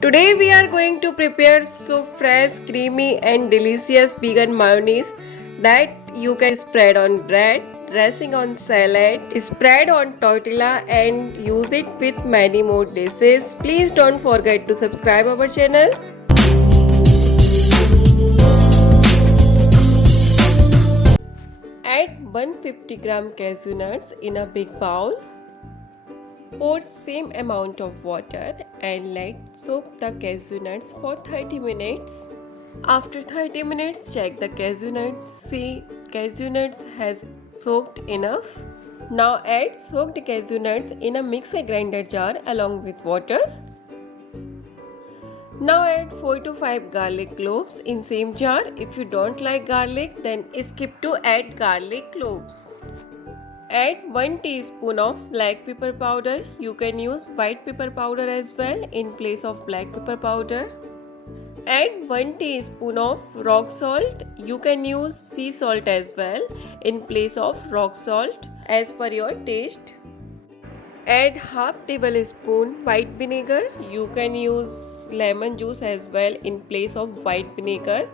Today we are going to prepare so fresh, creamy and delicious vegan mayonnaise that you can spread on bread, dressing on salad, spread on tortilla and use it with many more dishes. Please don't forget to subscribe our channel. Add 150 gram cashew nuts in a big bowl. Pour same amount of water and let soak the cashew nuts for 30 minutes. After 30 minutes, check the cashew nuts. See, cashew nuts has soaked enough. Now add soaked cashew nuts in a mixer grinder jar along with water. Now add 4 to 5 garlic cloves in same jar. If you don't like garlic, then skip to add garlic cloves. Add 1 teaspoon of black pepper powder. You can use white pepper powder as well in place of black pepper powder. Add 1 teaspoon of rock salt. You can use sea salt as well in place of rock salt as per your taste. Add half tablespoon white vinegar. You can use lemon juice as well in place of white vinegar.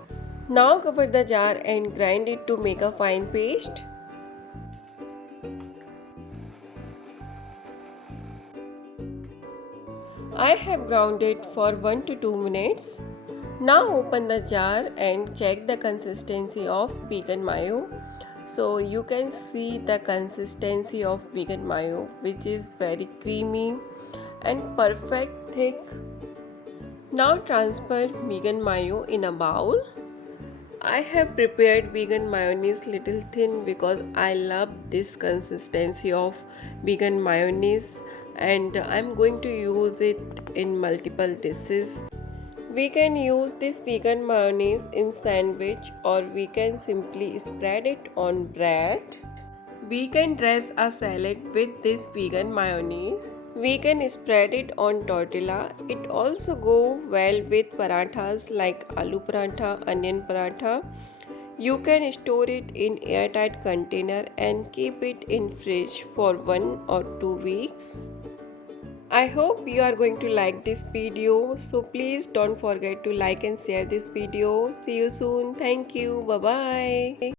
Now cover the jar and grind it to make a fine paste. I have ground it for 1 to 2 minutes. Now open the jar and check the consistency of vegan mayo. So you can see the consistency of vegan mayo, which is very creamy and perfect thick. Now transfer vegan mayo in a bowl. I have prepared vegan mayonnaise little thin because I love this consistency of vegan mayonnaise and I'm going to use it in multiple dishes. We can use this vegan mayonnaise in sandwich or we can simply spread it on bread. We can dress a salad with this vegan mayonnaise. We can spread it on tortilla. It also go well with parathas like aloo paratha, onion paratha. You can store it in airtight container and keep it in fridge for 1 or 2 weeks. I hope you are going to like this video, so please don't forget to like and share this video. See you soon. Thank you. Bye bye.